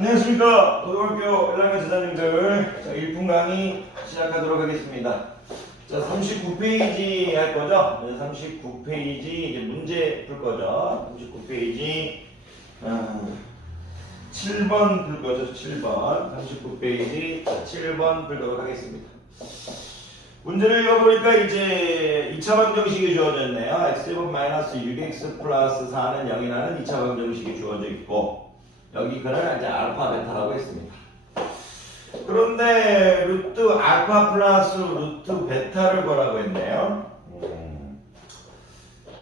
안녕하십니까. 고등학교 1학년 제자님들. 자, 1분 강의 시작하도록 하겠습니다. 자, 39페이지 할 거죠? 네, 39페이지 이제 문제 풀 거죠? 39페이지 아, 7번 풀 거죠? 7번 39페이지 7번 풀도록 하겠습니다. 문제를 읽어보니까 이제 2차 방정식이 주어졌네요. x제곱 마이너스 6x 플러스 4는 0이라는 2차 방정식이 주어져 있고 여기 그는 이제 알파 베타라고 했습니다. 그런데 루트 알파 플러스 루트 베타를 보라고 했네요. 음.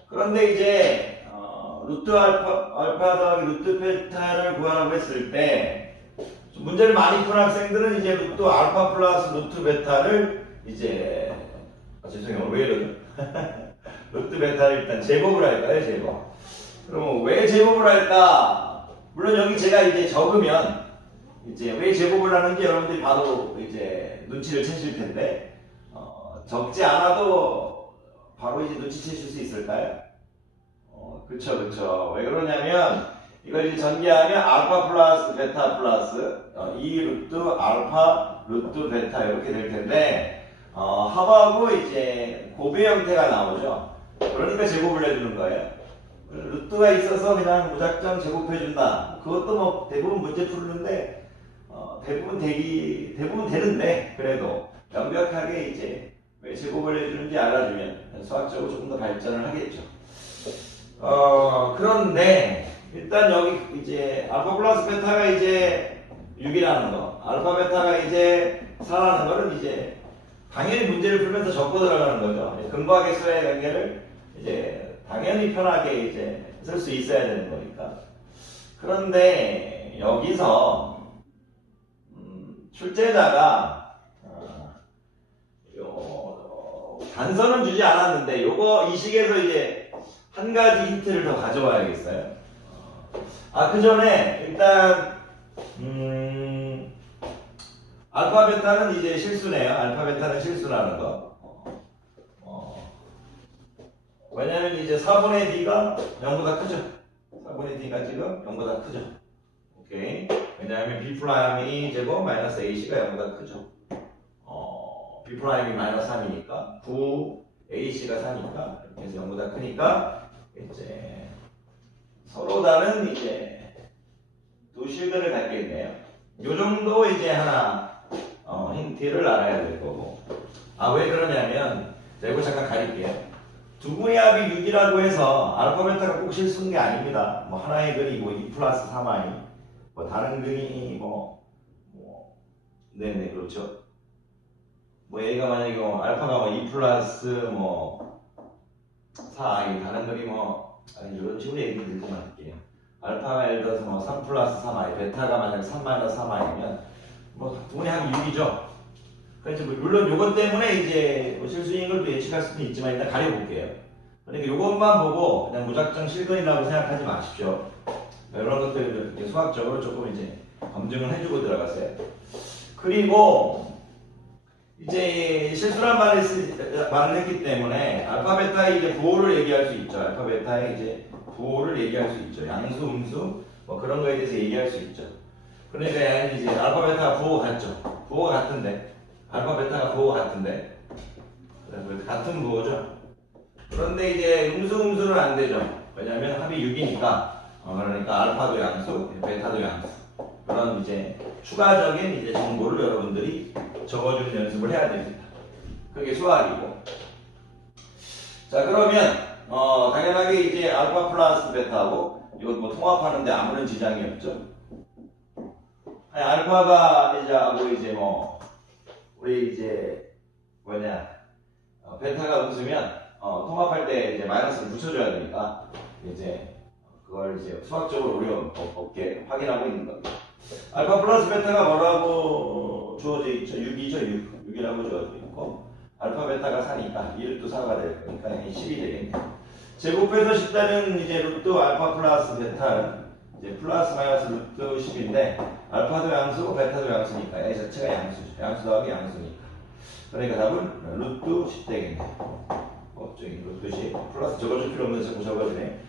그런데 이제 어, 루트 알파 알파 더하기 루트 베타를 구하라고 했을 때 문제를 많이 푼 학생들은 이제 루트 알파 플러스 루트 베타를 이제 아, 죄송해요 왜 이러죠? 루트 베타를 일단 제곱을 할까요 제곱? 그럼 왜 제곱을 할까? 물론 여기 제가 이제 적으면 이제 왜 제곱을 하는지 여러분들이 바로 이제 눈치를 채실 텐데 어, 적지 않아도 바로 이제 눈치채실 수 있을까요? 어, 그쵸 그쵸. 왜 그러냐면 이걸 이제 전개하면 알파 플러스 베타 플러스 어, 2 루트 알파 루트 베타 이렇게 될 텐데 어, 합하고 이제 곱의 형태가 나오죠. 그러니까 제곱을 해주는 거예요 루트가 있어서 그냥 무작정 제곱해준다. 그것도 뭐 대부분 문제 풀는데 어, 대부분 되기 대부분 되는데 그래도 완벽하게 이제 왜 제곱을 해주는지 알아주면 수학적으로 조금 더 발전을 하겠죠. 어 그런데 일단 여기 이제 알파 플러스 베타가 이제 6이라는 거, 알파 베타가 이제 4라는 거는 이제 당연히 문제를 풀면서 적고 들어가는 거죠. 근거하겠어의 관계를 이제 당연히 편하게 이제 쓸 수 있어야 되는 거니까. 그런데 여기서 음, 출제자가 어, 요, 단서는 주지 않았는데 요거 이 식에서 이제 한 가지 힌트를 더 가져와야겠어요. 아 그 전에 일단 음, 알파 베타는 이제 실수네요. 알파 베타는 실수라는 거. 어, 왜냐면 이제 4분의 D가 0보다 크죠. 4분의 D가 지금 0보다 크죠. 오케이. 왜냐하면 B 프라임이 제곱 마이너스 AC가 0보다 크죠. 어, B 프라임이 마이너스 3이니까 9 AC가 4니까 이렇게 해서 0보다 크니까 이제 서로 다른 이제 두 실근을 갖겠네요. 요 정도 이제 하나 어, 힌트를 알아야 될 거고. 아 왜 그러냐면 자 이거 잠깐 가릴게요. 두 분의 합이 6이라고 해서 알파 베타가 꼭 실수인 게 아닙니다. 뭐 하나의 근이 뭐2 플러스 3i, 뭐 다른 근이 뭐, 뭐 네네 그렇죠. 뭐 얘가 만약에 뭐 알파가 뭐2 플러스 뭐 4i 다른 근이 뭐 아니 이런 식으로 얘기 들고만 할게요. 알파가 예를 들어서 뭐3 플러스 3i, 베타가 만약 3 마이너스 3i면 뭐 두 분의 합이 6이죠. 뭐 물론 요것 때문에 이제 뭐 실수인 걸또 예측할 수는 있지만 일단 가려볼게요. 그러니까 요것만 보고 그냥 무작정 실근이라고 생각하지 마십시오. 이런 것들을 수학적으로 조금 이제 검증을 해주고 들어가세요. 그리고 이제 실수란 말을, 쓰, 말을 했기 때문에 알파 베타의 이제 부호를 얘기할 수 있죠. 알파 베타의 이제 부호를 얘기할 수 있죠. 양수, 음수 뭐 그런 거에 대해서 얘기할 수 있죠. 그러니까 이제 알파 베타가 부호가 같죠. 부호가 같은데 알파 베타가 부호가 같은데 같은 부호죠. 그런데 이제 음수 음수는 안 되죠. 왜냐하면 합이 6이니까 어, 그러니까 알파도 양수, 베타도 양수 그런 이제 추가적인 이제 정보를 여러분들이 적어주는 연습을 해야 됩니다. 그게 수학이고. 자 그러면 어, 당연하게 이제 알파 플러스 베타하고 이거 뭐 통합하는데 아무런 지장이 없죠. 아니, 알파가 이제 하고 이제 뭐 우리 이제 뭐냐 어, 베타가 웃으면 어, 통합할 때 이제 마이너스를 붙여줘야 되니까 이제 그걸 이제 수학적으로 없- 없게 확인하고 있는 겁니다. 알파 플러스 베타가 뭐라고 주어져 있죠? 6이죠, 6. 6이라고 주어져 있고 알파 베타가 4니까 1도 4가 될 거니까 10이 되겠네요. 제곱해서 10다는 이제 루트 알파 플러스 베타는 이제 플러스 마이너스 루트 10인데 알파도 양수고 베타도 양수니까 이 자체가 양수죠. 양수 더하기 양수니까. 그러니까 답은 루트 10 되겠네요. 어, 저기 루트 10 플러스 적어줄 필요 없는 자꾸 적어주네.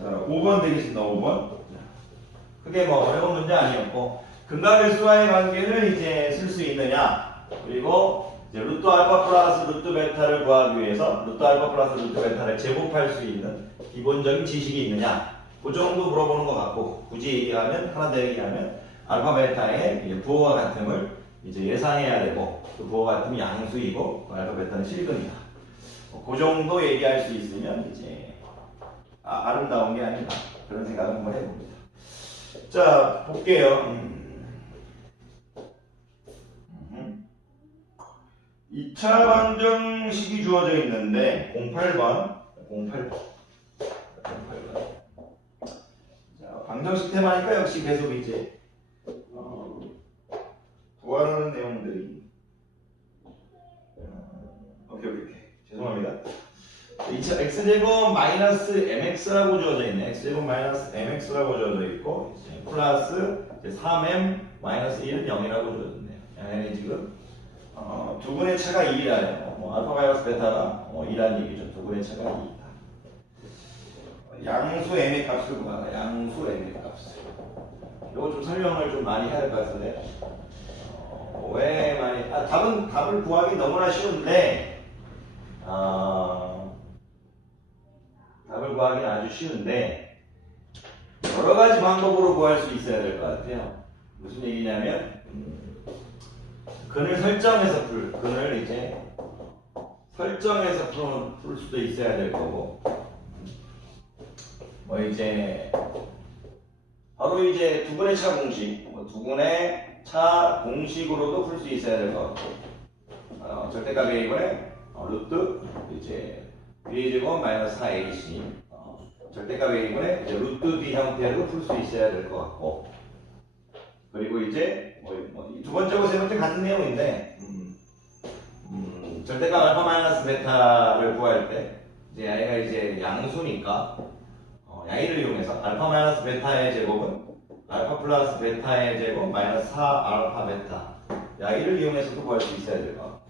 어, 5번 되겠습니다. 5번. 그게 뭐 어려운 문제 아니었고 근각일수와의 관계를 이제 쓸 수 있느냐 그리고 이제 루트 알파 플러스 루트 베타를 구하기 위해서 루트 알파 플러스 루트 베타를 제곱할 수 있는 기본적인 지식이 있느냐 그 정도 물어보는 것 같고 굳이 얘기하면 하나 더 얘기하면 알파 베타의 부호와 같음을 이제 예상해야 되고 그 부호와 같음이 양수이고 그 알파 베타는 실근이다. 뭐그 정도 얘기할 수 있으면 이제 아, 아름다운 게 아닌가 그런 생각을 한번 해봅니다. 자 볼게요. 음. 2차 방정식이 주어져 있는데 08번 08번. 08번. 자 방정식 테마니까 역시 계속 이제 어, 부활하는 내용들이 어, 오케이 오케이 죄송합니다 2차 x제곱 마이너스 mx라고 주어져 있네 x제곱 마이너스 mx라고 주어져 있고 이제 플러스 이제 3m 마이너스 1은 0이라고 주어졌네요 얘네 지금 어, 두 분의 차가 2라요. 뭐 알파 마이너스 베타가 어, 2라는 얘기죠. 두 분의 차가 2다. 양수 m의 값을 구하라. 양수 m의 값을. 이거 좀 설명을 좀 많이 해야 될 것 같은데. 어, 왜 많이? 아, 답은 답을 구하기 너무나 쉬운데. 아, 답을 구하기는 아주 쉬운데 여러 가지 방법으로 구할 수 있어야 될 것 같아요. 무슨 얘기냐면. 음, 근을 설정해서 풀, 근을 이제 설정해서 풀, 풀 수도 있어야 될 거고 뭐 이제 바로 이제 두근의 차 공식, 뭐 두근의 차 공식으로도 풀 수 있어야 될 것 같고 어, 절대값 A분의 어, 루트 이제 B 제곱 마이너스 4AC 어, 절대값 A분의 이제 루트 B 형태로 풀 수 있어야 될 것 같고 그리고 이제 뭐, 뭐, 이두 번째고 세 번째 같은 내용인데 음, 음, 절대값 알파 마이너스 베타를 구할 때 이제 얘가 이제 양수니까 어, 양의를 이용해서 알파 마이너스 베타의 제곱은 알파 플러스 베타의 제곱 마이너스 4 알파 베타 양의를 이용해서도 구할 수 있어야 될 거.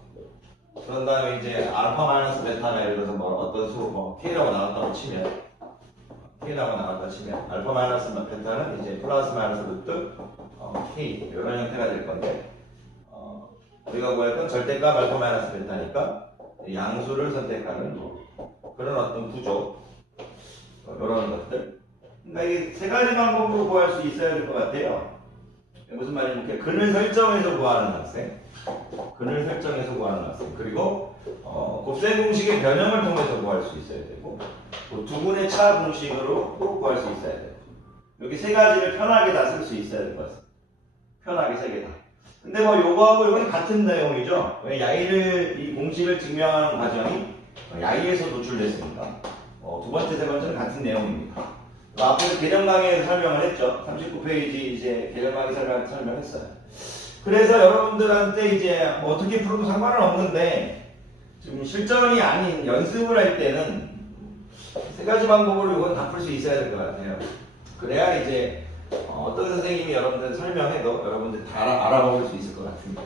그런 다음에 이제 알파 마이너스 베타가 예를 들어서 뭐 어떤 수로 뭐 k라고 나왔다고 치면 k라고 나왔다 치면 알파 마이너스 베타는 이제 플러스 마이너스 루트 어, k 이런 형태가 될 건데 어, 우리가 구할 건 절대값 알파 마이너스 베타니까 양수를 선택하는 뭐 그런 어떤 구조 어, 이런 것들. 그러니까 이세 가지 방법으로 구할 수 있어야 될 것 같아요. 무슨 말이냐면 근을 설정해서 구하는 학생. 근을 설정해서 구하는 학생. 그리고 어, 곱셈 공식의 변형을 통해서 구할 수 있어야 되고 그두 분의 차 공식으로 또 구할 수 있어야 돼요 여기 세 가지를 편하게 다 쓸 수 있어야 될 것 같습니다. 편하게 세 개 다. 근데 뭐 요거하고 요건 같은 내용이죠. 왜 야이를 이 공식을 증명하는 과정이 야이에서 노출됐으니까 어, 두 번째 세 번째는 같은 내용입니다. 그 앞에서 개정 강의에서 설명을 했죠. 39페이지 이제 개정 강의 설명 설명했어요. 그래서 여러분들한테 이제 뭐 어떻게 풀어도 상관은 없는데 지금 실전이 아닌 연습을 할 때는 세 가지 방법으로 이건 다 풀 수 있어야 될 것 같아요. 그래야 이제 어, 떤 선생님이 여러분들 설명해도 여러분들 다 알아, 알아먹을 수 있을 것 같습니다.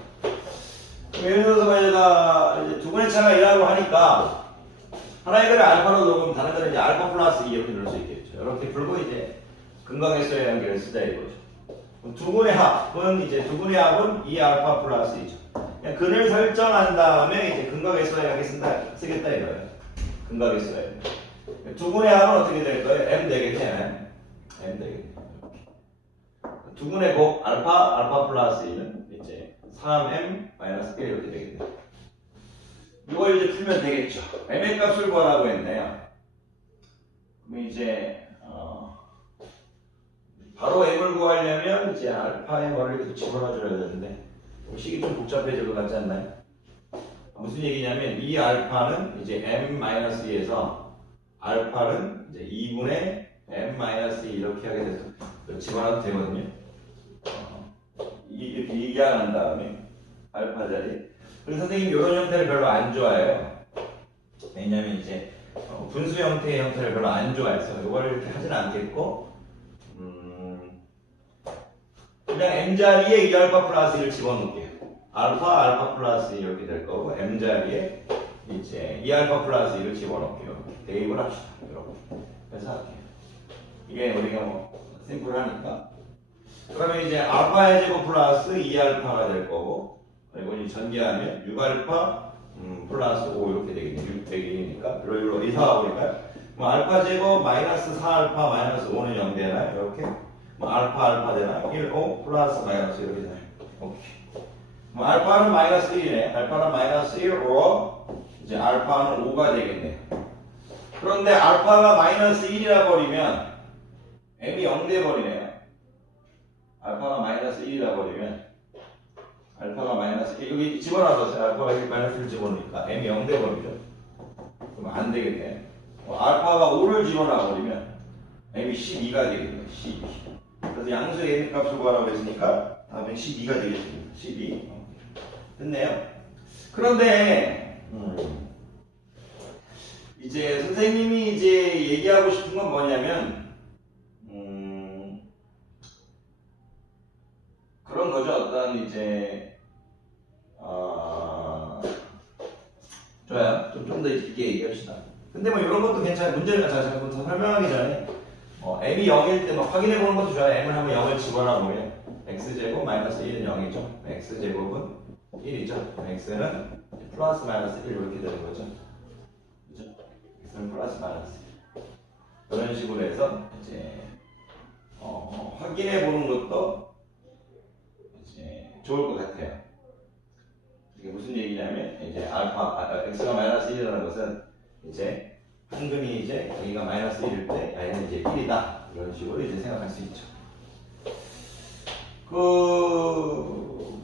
예를 들어서 이제 두 분의 차가 1라고 하니까 하나의 글을 알파로 넣으면 다른 글은 이제 알파 플러스 2 이렇게 넣을 수 있겠죠. 이렇게 풀고 이제 근광의 연결을 쓰자 이거죠. 두 분의 합은 이제 두 분의 합은 2 알파 플러스 2죠. 그냥 근을 설정한 다음에 이제 근각의 수학하게 쓴다 쓰겠다 이거예요. 수학. 두 분의 합은 어떻게 될 거예요? m 되겠지? m 되겠네. 두 분의 곱 알파 알파 플러스 1은 이제 3m 마이너스 1 이렇게 되겠네요. 이걸 이제 풀면 되겠죠. m의 값을 구하라고 했네요. 그럼 이제 어, 바로 m을 구하려면 이제 알파의 뭐를 이렇게 집어넣어 줘야 되는데 식이 좀 복잡해질 것 같지 않나요? 무슨 얘기냐면 이 알파는 이제 m 마이너스 2에서 알파는 이제 2분의 m 마이너스 2 이렇게 하게 돼서 집어넣어도 되거든요. 이- 이렇게 얘기한 다음에 알파 자리. 그래서 선생님이 이런 형태를 별로 안 좋아해요. 왜냐면 이제 어, 분수 형태의 형태를 별로 안 좋아해서 이걸 이렇게 하진 않겠고 음, 그냥 m 자리에 이 알파 플러스 1을 집어넣을게요. 알파 알파 플러스 1 이렇게 될 거고 m 자리에 이제 이 알파 플러스 1을 집어넣을게요. 대입을 합시다. 이렇게. 그래서 할게요. 이게 우리가 뭐 심플하니까 그러면 이제 알파의 제곱 플러스 2알파가 될 거고 이제 전개하면 6알파 음, 플러스 5 이렇게 되겠네. 6 100이니까. 이리로 이사가 보니까요 뭐 알파 제곱 마이너스 4알파 마이너스 5는 0 되나요? 이렇게? 뭐 알파 알파 되나요? 1, 5 플러스 마이너스 이렇게 되나요? 오케이. 뭐 알파는 마이너스 1이네. 알파는 마이너스 1, 5 이제 알파는 5가 되겠네. 그런데 알파가 마이너스 1이라 버리면 m이 0 돼 버리네요. 알파가 마이너스 1이라 버리면 알파가 마이너스 1 여기 집어넣어서 알파가 여기 마이너스 1 집어넣으니까 m이 0 돼 버리죠. 그럼 안 되겠네. 어, 알파가 5를 집어넣어 버리면 m이 12가 되겠네요. 12 그래서 양수의 m 값을 구하라고 했으니까 답은 12가 되겠습니다. 12 어. 됐네요. 그런데 음, 이제 선생님이 이제 얘기하고 싶은 건 뭐냐면 음, 그런 거죠. 어떤 이제 아 좋아요. 좀좀더 깊게 얘기합시다. 근데 뭐 이런 것도 괜찮아요. 문제를 자, 자, 자, 설명하기 전에 어, m이 0일 때뭐 확인해 보는 것도 좋아요. m을 한번 0을 집어넣어 보면 x제곱 마이너스 1은 0이죠. x제곱은 1이죠. x는 플러스 마이너스 1 이렇게 되는 거죠. 그죠? x는 플러스 마이너스 1. 그런 식으로 해서 이제 어, 확인해 보는 것도 이제 좋을 것 같아요. 이게 무슨 얘기냐면 이제 알파 아, x가 마이너스 1이라는 것은 이제 한금이 이제 여기가 마이너스 1일 때 얘는 이제 1이다 이런 식으로 이제 생각할 수 있죠. 그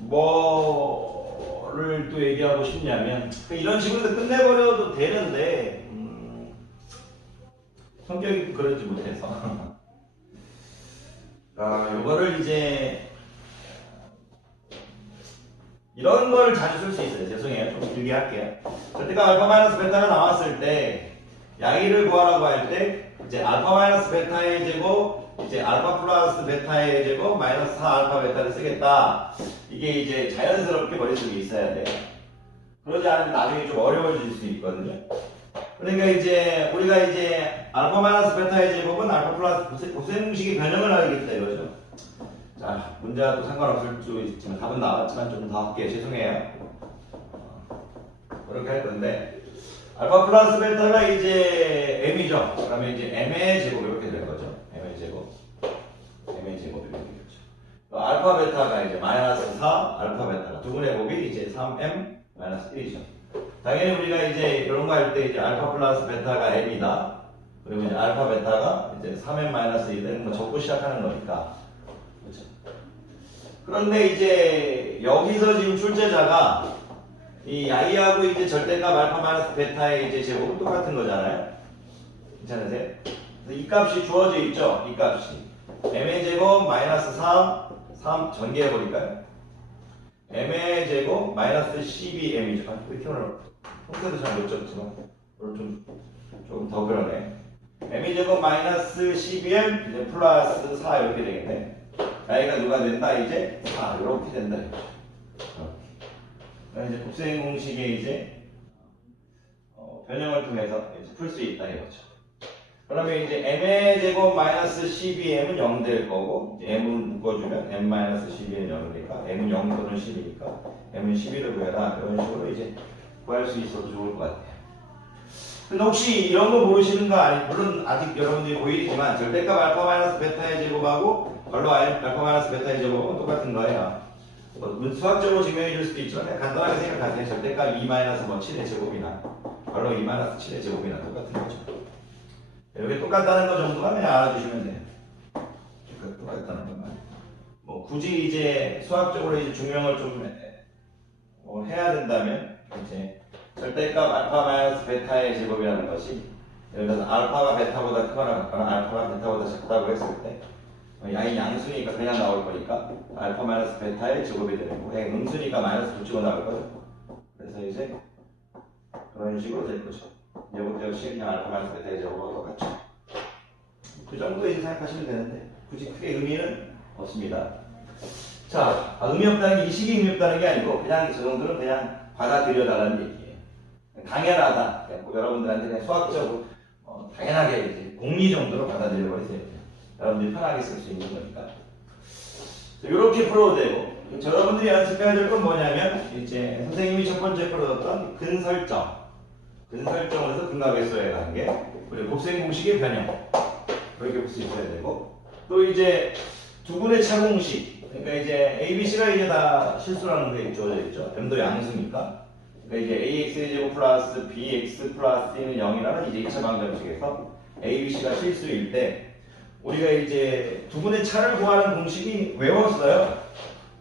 뭐를 또 얘기하고 싶냐면 그 이런 식으로 끝내버려도 되는데 음, 성격이 그러지 못해서 아 요거를 이제 이런 걸 자주 쓸 수 있어요. 죄송해요. 좀 길게 할게요. 절대값 알파 마이너스 베타가 나왔을 때 양의를 구하라고 할 때 이제 알파 마이너스 베타의 제곱 이제 알파 플러스 베타의 제곱 마이너스 4 알파 베타를 쓰겠다. 이게 이제 자연스럽게 머릿속에 있어야 돼요. 그러지 않으면 나중에 좀 어려워질 수 있거든요. 그러니까 이제 우리가 이제 알파 마이너스 베타의 제곱은 알파 플러스 고생식의 변형을 하겠다 이거죠. 자, 문제와 또 상관없을 수 있지만 답은 나왔지만 좀 더 할게요. 죄송해요. 그렇게 할 건데 알파 플러스 베타가 이제 m이죠. 그러면 이제 m의 제곱 이렇게 될 거죠. m의 제곱, m의 제곱 이렇게 되겠죠. 또 알파 베타가 이제 마이너스 4, 알파 베타가 두 분의 곱이 이제 3m 마이너스 1이죠. 당연히 우리가 이제 이런 거 할 때 이제 알파 플러스 베타가 m이다. 그리고 이제 알파 베타가 이제 3m 마이너스 1은 뭐 적고 시작하는 거니까. 그런데 이제 여기서 지금 출제자가 이 i하고 이제 절대값 알파 마이너스 베타의 이제 제곱은 똑같은 거잖아요. 괜찮으세요? 그래서 이 값이 주어져 있죠. 이 값이 m의 제곱 마이너스 3, 3 전개해 버릴까요? m의 제곱 마이너스 12m이죠. 아, 이렇게 오늘 평소에도 잘못 적지만 오늘 좀 조금 더 그러네. m의 제곱 마이너스 12m 이제 플러스 4 이렇게 되겠네. I가 누가 된다 이제 4 이렇게 된다. 이렇게. 이제 곱셈 공식에 이제 어, 변형을 통해서 풀 수 있다 이거죠. 그러면 이제 m의 제곱 마이너스 12m은 0 될 거고 m은 묶어주면 m 마이너스 12는 0이니까 m은 0 또는 10이니까 m은 11을 구해라 이런 식으로 이제 구할 수 있어도 좋을 것 같아요. 근데 혹시 이런 거 모르시는 거 아니 물론 아직 여러분들이 보이지만 절대값 알파 마이너스 베타의 제곱하고 걸로 알파 마이너스 베타의 제곱은 똑같은 거예요. 뭐 수학적으로 증명해 줄 수도 그냥 간단하게 생각하세요. 절대값 2 마이너스 뭐 7의 제곱이나 걸로 2 마이너스 7의 제곱이나 똑같은 거죠. 이렇게 똑같다는 거 정도만 알아주시면 돼요. 이렇게 똑같다는 것만. 뭐 굳이 이제 수학적으로 이제 증명을 좀 어, 해야 된다면 이제 절대값 알파 마이너스 베타의 제곱이라는 것이 예를 들어서 알파가 베타보다 크거나 같거나 알파가 베타보다 작다고 했을 때 어, 양이 양수니까 그냥 나올 거니까 알파 마이너스 베타의 제곱이 되는 거고 양이 음수니까 마이너스 붙이고 나올 거죠. 그래서 이제 그런 식으로 될 거죠. 이것도 역시 그냥 알파 마이너스 베타의 제곱하고 똑같죠. 그 정도 이제 생각하시면 되는데 굳이 크게 의미는 없습니다. 자, 아, 의미 없다는 게 이 식이 의미 없다는 게 아니고 그냥 저 정도는 그냥 받아들여달라는 얘기예요. 당연하다. 뭐 여러분들한테 그냥 수학적으로 어, 당연하게 이제 공리 정도로 받아들여 버리세요. 여러분들이 편하게 쓸 수 있는 거니까. 이렇게 풀어도 되고 자, 여러분들이 연습해야 될 건 뭐냐면 이제 선생님이 첫 번째 풀어줬던 근설정 근설정에서 근각의수의 관계 그리고 곱셈 공식의 변형. 그렇게 볼 수 있어야 되고. 또 이제 두 분의 차공식. 그러니까 이제 A, B, C가 이제 다 실수라는 게 주어져 있죠. m도 양수니까. 그러니까 이제 AX의 제곱 플러스 BX 플러스 C는 0이라는 이제 2차 방정식에서 A, B, C가 실수일 때 우리가 이제 두 분의 차를 구하는 공식이 외웠어요.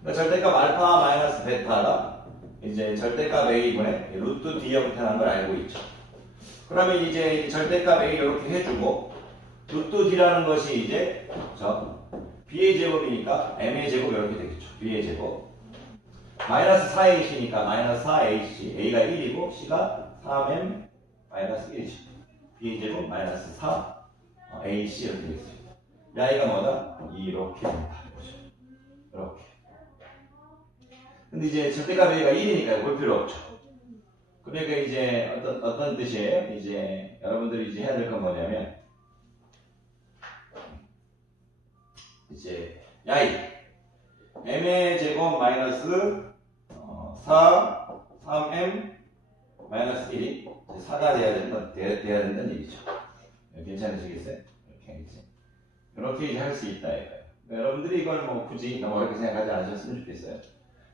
그러니까 절대값 알파 마이너스 베타가 이제 절대값 A분의 루트 D 형태라는 걸 알고 있죠. 그러면 이제 절대값 A 이렇게 해주고 루트 D라는 것이 이제 저 B의 제곱이니까 M의 제곱 이렇게 되겠죠. B의 제곱 마이너스 4H니까 마이너스 4H A가 1이고 C가 3M 마이너스 1이죠. B의 제곱 마이너스 4 어, 이렇게 되겠습니다. 이 아이가 뭐다? 이렇게. 이렇게. 근데 이제 절대값 A가 1이니까 볼 필요 없죠. 그러니까 이제 어떤 어떤 뜻이에요? 이제 여러분들이 이제 해야 될 건 뭐냐면 이제 야이 m의 제곱 마이너스 어, 4 3m 마이너스 1이 4가 돼야 된다 돼야, 돼야 된다는 얘기죠. 괜찮으시겠어요? 이렇게 이제 이렇게 할 수 있다. 그러니까 여러분들이 이걸 뭐 굳이 너무 어렵게 생각하지 않으셨으면 좋겠어요.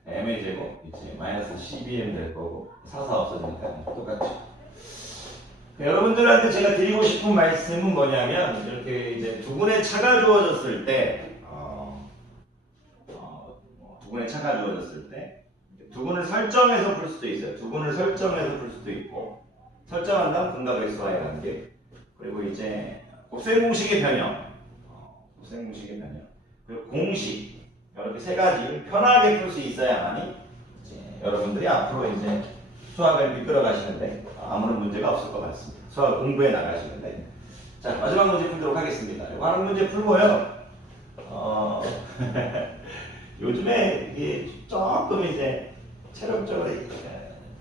m의 제곱 이제 마이너스 12m 될 거고 4, 4 없어지니까 똑같죠. 여러분들한테 제가 드리고 싶은 말씀은 뭐냐면 이렇게 이제 두 분의 차가 주어졌을 때, 어, 어, 뭐두 분의 차가 주어졌을 때 두 분을 설정해서 풀 수도 있어요. 두 분을 설정해서 풀 수도 있고 설정한 다음 근각의수와의 관계 그리고 이제 곱셈 공식의 변형, 어, 곱셈 공식의 변형 그리고 공식 이렇게 세 가지를 편하게 풀 수 있어야만이 여러분들이 앞으로 이제 수학을 이끌어 가시는데 아무런 문제가 없을 것 같습니다. 수학 공부해 나가시는데 자 마지막 문제 풀도록 하겠습니다. 이거 하는 문제 풀고요. 어, 요즘에 이게 조금 이제 체력적으로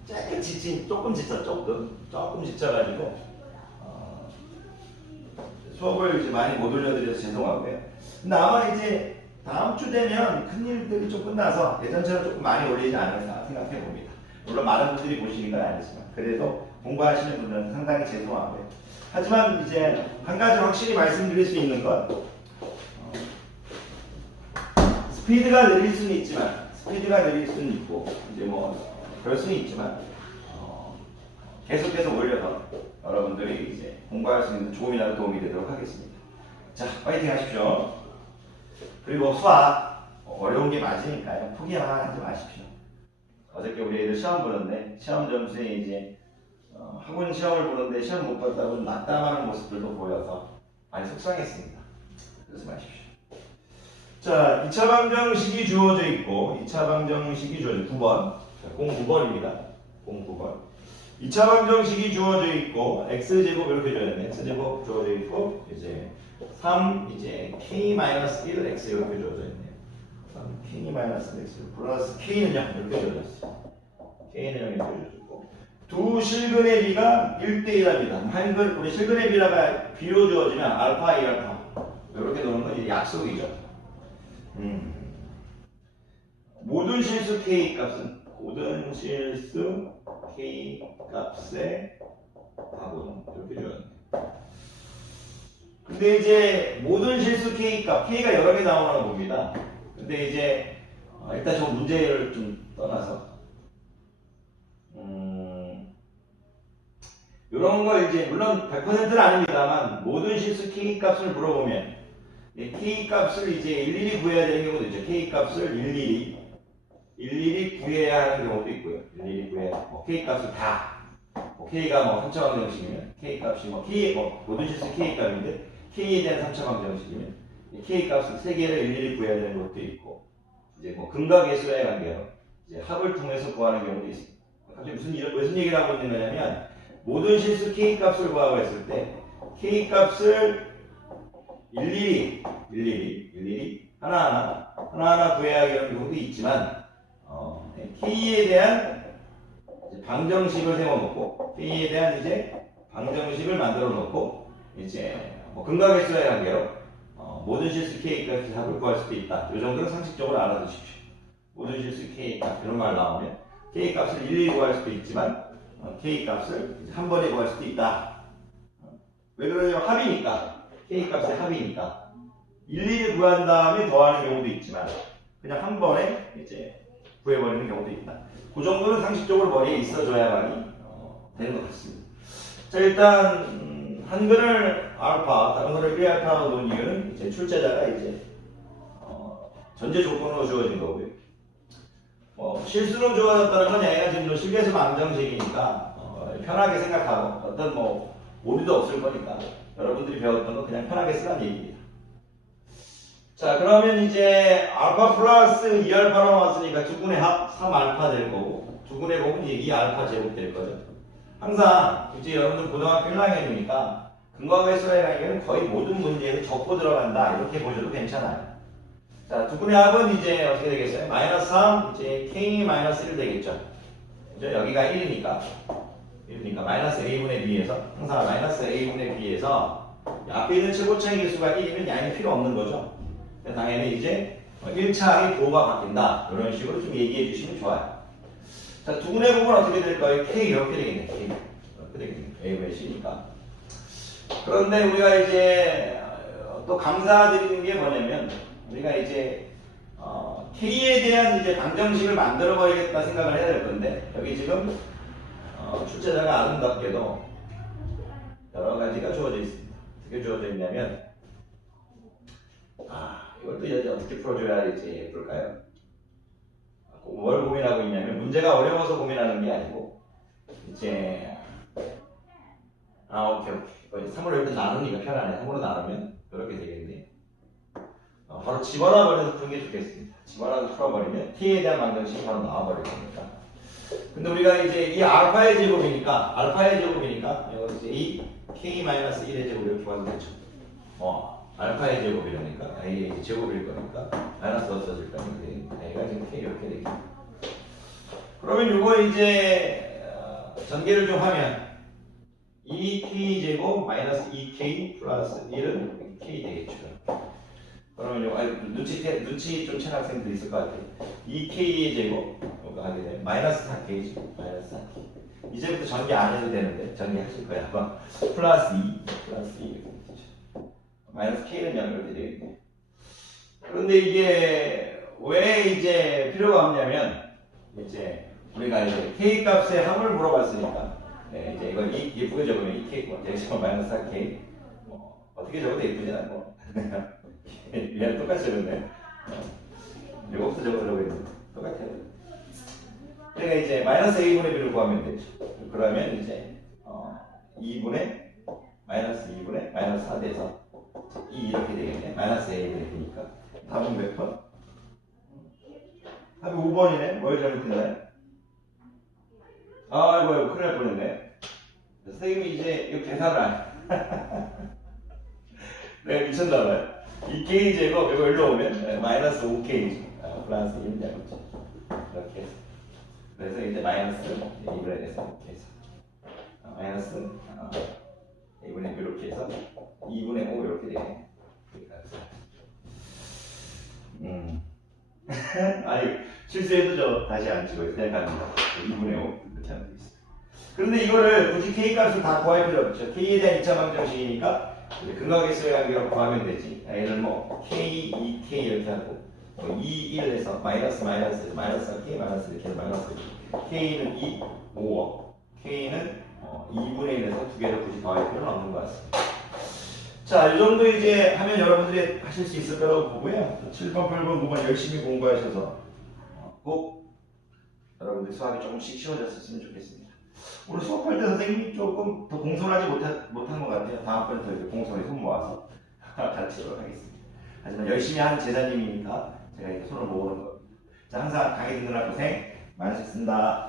조금 지친 조금 지쳐 조금 조금 지쳐가지고 어, 수업을 이제 많이 못 올려드려서 죄송하고요. 근데 아마 이제 다음 주 되면 큰 일들이 좀 끝나서 예전처럼 조금 많이 올리지 않을까 생각해 봅니다. 물론 많은 분들이 보시는 건 아니지만 그래도 공부하시는 분들은 상당히 죄송하고요. 하지만 이제 한 가지 확실히 말씀드릴 수 있는 건 어, 스피드가 느릴 수는 있지만 스피드가 느릴 수는 있고 이제 뭐 그럴 수는 있지만 어, 계속해서 올려서 여러분들이 이제 공부할 수 있는 조금이라도 도움이 되도록 하겠습니다. 자, 파이팅 하십시오. 그리고 수학 어려운 게 맞으니까요. 포기만 하지 마십시오. 어저께 우리 애들 시험 보는데 시험 점수에 이제 어, 학원 시험을 보는데 시험 못 봤다고 좀 낙담하는 모습들도 보여서 많이 속상했습니다. 그러지 마십시오. 자, 2차 방정식이 주어져 있고 2차 방정식이 주어져 9번. 자, 09번입니다. 09번. 2차 방정식이 주어져 있고 x제곱 이렇게 주어졌네. x제곱 주어져 있고 이제 3 이제 k-1 x 이렇게 주어져 있네요. 3 k-x 플러스 k는요 이렇게 주어졌어요. k는 이렇게 주어졌고 두 실근의 비가 1대1합니다. 한글 우리 실근의 비라가 비로 주어지면 알파 2 알파 이렇게 놓는 건 이제 약속이죠. 음. 모든 실수 k 값은 모든 실수 k 값의 답은 이렇게 주어졌네. 근데 이제 모든 실수 k 값 k가 여러 개 나오는 겁니다. 근데 이제 어, 일단 저 문제를 좀 떠나서 음, 이런 거 이제 물론 100%는 아닙니다만 모든 실수 k 값을 물어보면 이 k 값을 이제 일일이 구해야 되는 경우도 있죠. k 값을 일일이 일일이 구해야 하는 경우도 있고요. 일일이 구해야 뭐 k 값을 다뭐 k가 뭐 3차 방정식이면 k 값이 뭐 k 뭐 모든 실수 k 값인데 k에 대한 3차 방정식이면 이 k 값을 세 개를 일일이 구해야 되는 것도 있고 이제 뭐 근각예수와의 관계로 이제 합을 통해서 구하는 경우도 있습니다. 갑자기 무슨 일, 무슨 얘기를 하고 있는 거냐면 모든 실수 k 값을 구하고 했을 때 k 값을 일일이 일일이 일일이 하나하나 하나하나 구해야 하는 경우도 있지만 어, k에 대한 방정식을 세워놓고 k에 대한 이제 방정식을 만들어 놓고 이제 뭐 근각의 수의 관계로 어, 모든 실수 K 값의 합을 구할 수도 있다. 이 정도는 상식적으로 알아두십시오. 모든 실수 K 값 이런 말 나오면 K 값을 일일이 구할 수도 있지만 어, K 값을 한 번에 구할 수도 있다. 어, 왜 그러냐면 합이니까 K 값의 합이니까 일일이 구한 다음에 더하는 경우도 있지만 그냥 한 번에 이제 구해버리는 경우도 있다. 그 정도는 상식적으로 머리에 있어줘야만이 어, 되는 것 같습니다. 자 일단 음, 한글을 알파, 다른 거를 1알파로 놓은 이유는 이제 출제자가 이제 어, 전제 조건으로 주어진 거고요. 뭐 실수로 주어졌다는 건 얘가 지금 실기에서 안정식이니까 어, 편하게 생각하고 어떤 뭐 오류도 없을 거니까 여러분들이 배웠던 거 그냥 편하게 쓰라는 얘기입니다. 자 그러면 이제 알파 플러스 2알파로 나왔으니까 두 분의 합 3알파 될 거고 두 분의 곱은 이제 2알파 제곱 될 거죠. 항상 이제 여러분들 고등학교 1학년이니까 근거하고 해설이라는 거의 모든 문제에서 적고 들어간다 이렇게 보셔도 괜찮아요. 자, 두 분의 합은 이제 어떻게 되겠어요? 마이너스 3, 이제 k 마이너스 1 되겠죠. 그죠? 여기가 1이니까. 1이니까 마이너스 a분의 b에서 항상 마이너스 a분의 b에서 앞에 있는 최고차의 개수가 1이면 양이 필요 없는 거죠. 그래서 당연히 이제 1차의 부호가 바뀐다. 이런 식으로 좀 얘기해 주시면 좋아요. 자, 두 분의 부분 어떻게 될까요? k 이렇게 되겠네. k 이렇게 되겠네. a분의 c니까. 그런데 우리가 이제 어, 또 감사드리는 게 뭐냐면 우리가 이제 어, K에 대한 이제 방정식을 만들어 버리겠다 생각을 해야 될 건데 여기 지금 어, 출제자가 아름답게도 여러 가지가 주어져 있습니다. 어떻게 주어져 있냐면 아 이것도 이제 어떻게 풀어줘야 할지 예쁠까요? 뭘 고민하고 있냐면 문제가 어려워서 고민하는 게 아니고 이제 아 오케이 오케이. 3으로 이렇게 나누니까 편하네 3으로 나누면 이렇게 되겠네. 어, 바로 집어넣어 버려서 푸는 게 좋겠습니다. 집어넣어서 풀어버리면 t에 대한 방정식이 바로 나와버릴 겁니다. 근데 우리가 이제 이 알파의 제곱이니까 알파의 제곱이니까 이거 이제 이 k-1의 제곱 이렇게 구하면 되죠. 어 알파의 제곱이라니까 a의 제곱일 거니까 마이너스 없어질 거니까 지금 k 이렇게 되겠죠 그러면 이거 이제 어, 전개를 좀 하면 2k 제곱 마이너스 2k 플러스 1은 k 되겠죠. 그러면 요 아니, 눈치 태- 눈치 좀 채는 학생도 있을 것 같아요. 2k 제곱 이거 하게 되면 마이너스 4k죠. 마이너스 4k. 이제부터 전개 안 해도 되는데 전개 하실 거야 아마. 플러스 2 플러스 2 이렇게 되죠. 마이너스 k는 0 이렇게 되겠네. 그런데 이게 왜 이제 필요가 없냐면 이제 우리가 이제 k 값의 합을 물어봤으니까. 네, 이제 이걸 이 예쁘게 적으면 이 k 뭐 대시면 마이너스 4k 뭐 어떻게 적어도 예쁘진 않고. 얘랑 똑같이 적었네. 이거부터 적으려고 했는데 똑같아요. 그러니까 이제 마이너스 a분의 b를 구하면 되죠. 그러면 이제 어, 2분의 마이너스 2분의 마이너스 4 돼서 2 이렇게 되겠네 마이너스 a분의 b니까 답은 몇 번? 답이 5번이네 뭘 잘못했나요? 아이고, 아이고, 큰일 날 뻔했네. 선생님이 이제 이거 계산을 안 해. 내가 미쳤나봐요. 2K 제곱, 이거 일로 오면 네, 마이너스 5K. 아, 플러스 1 잡았죠. 이렇게 해서. 그래서 이제 마이너스 2분의 해서 이렇게 해서. 아, 마이너스 아, 2분의 이렇게 해서 2분의 5 이렇게 되네. 음. 아니, 실수해도 저 다시 안 찍어요. 그냥 갑니다. 2분의 5. 이렇게 하면 되겠습니다. 그런데 이거를 굳이 K 값을 다 구할 필요 없죠. K에 대한 2차 방정식이니까 근각계수의 관계로 구하면 되지. 얘는 뭐 K, 2K 이렇게 하고 뭐 2, 1에서 마이너스 마이너스 마이너스 K 마이너스 이렇게 해서 마이너스 K는 2, 5억 K는 어, 2분의 1에서 두 개를 굳이 더할 필요는 없는 것 같습니다. 자, 이 정도 이제 하면 여러분들이 하실 수 있을 거라고 보고요. 7번, 8번, 9번 열심히 공부하셔서 어, 꼭 여러분들 수학이 조금씩 쉬워졌으면 좋겠습니다. 오늘 수업할 때 선생님이 조금 더 공손 하지 못한, 못한 것 같아요. 다음번에 더 이렇게 공손히 손 모아서 가르치도록 하겠습니다. 하지만 열심히 하는 제자님이니까 제가 이렇게 손을 모으는 겁니다. 자, 항상 강의 듣느라 고생 많으셨습니다.